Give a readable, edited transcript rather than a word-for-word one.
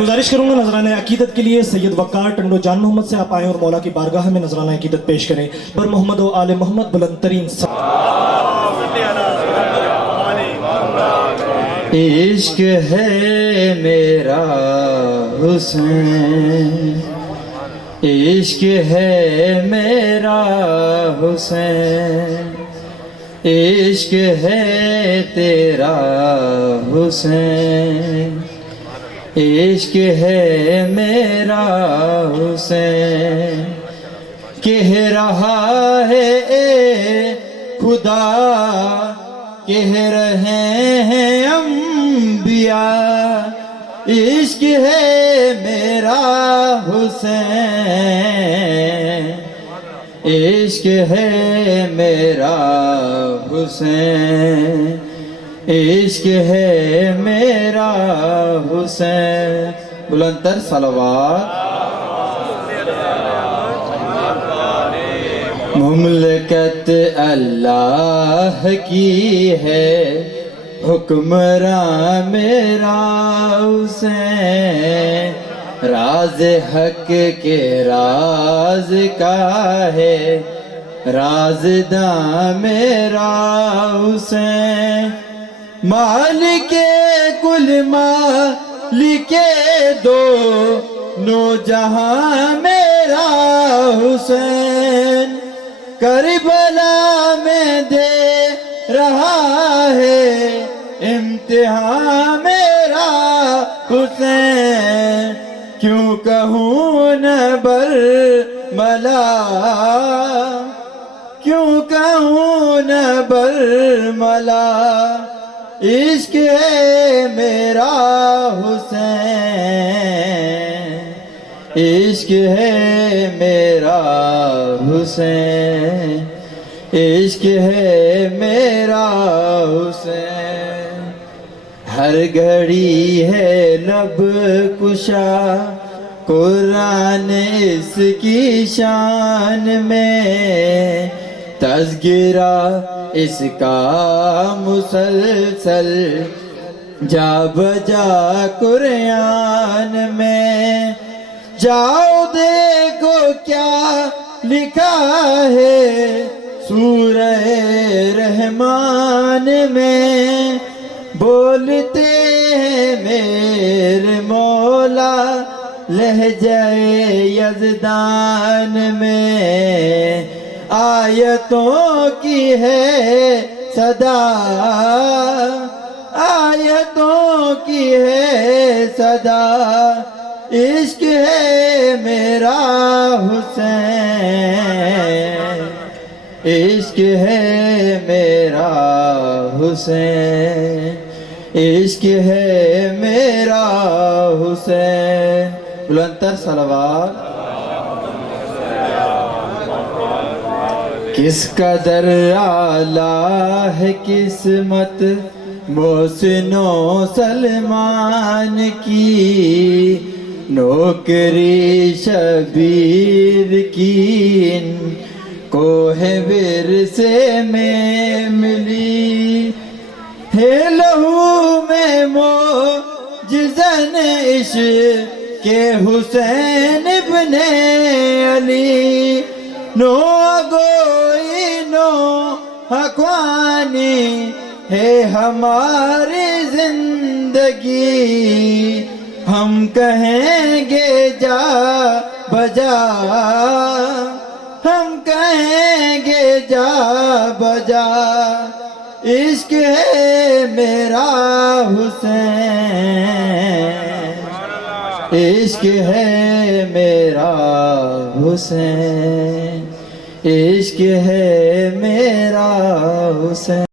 गुजारिश करूंगा नजराना अकीदत के लिए सैयद वक्कार टंडो जान मोहम्मद से आप आएँ और मौला की बारगाह में नजराना अकीदत पेश करें। बर मोहम्मद व आले मोहम्मद बुलंद तरीन इश्क है मेरा हुसैन, इश्क है मेरा हुसैन, इश्क है तेरा हुसैन, इश्क है मेरा हुसैन। कह रहा है ए खुदा, कह रहे हैं अंबिया, इश्क है मेरा हुसैन, इश्क है मेरा हुसैन, इश्क है मेरा हुसैन। बुलंदतर सलवात। मुमलकत अल्लाह की है, हुक्मरां मेरा हुसैन, राज हक के राज का है, राज़दां मेरा हुसैन। मालिके कुल मालिके दो नो जहां मेरा हुसैन, करबला में दे रहा है इम्तिहान मेरा हुसैन। क्यों कहूँ न बरमला, क्यों कहूँ न बरमला, इश्क है मेरा हुसैन, इश्क है मेरा हुसैन, इश्क है मेरा हुसैन। हर घड़ी है लब कुशा कुरान इसकी शान में, तज़किरा इसका मुसलसल जा बजा कुरान में। जाओ देखो क्या लिखा है सूरह रहमान में, बोलते हैं मेरे मौला लहज़े यज़दान में। आयतों की है सदा, आयतों की है सदा, इश्क है मेरा हुसैन, इश्क है मेरा हुसैन, इश्क है मेरा हुसैन। बुलंदतर सलवात। किस कदर आला है किस्मत मोहसिनो सलमान की, नौकरी शबीर की इनको है विरसे में मिली। है लहू में मोजिज़न इश्क़ के हुसैन इब्ने अली, नो गोई नो हक़वानी है हमारी जिंदगी। हम कहेंगे जा बजा, हम कहेंगे जा बजा, इश्क है मेरा हुसैन, इश्क है मेरा हुसैन, इश्क है मेरा हुसैन।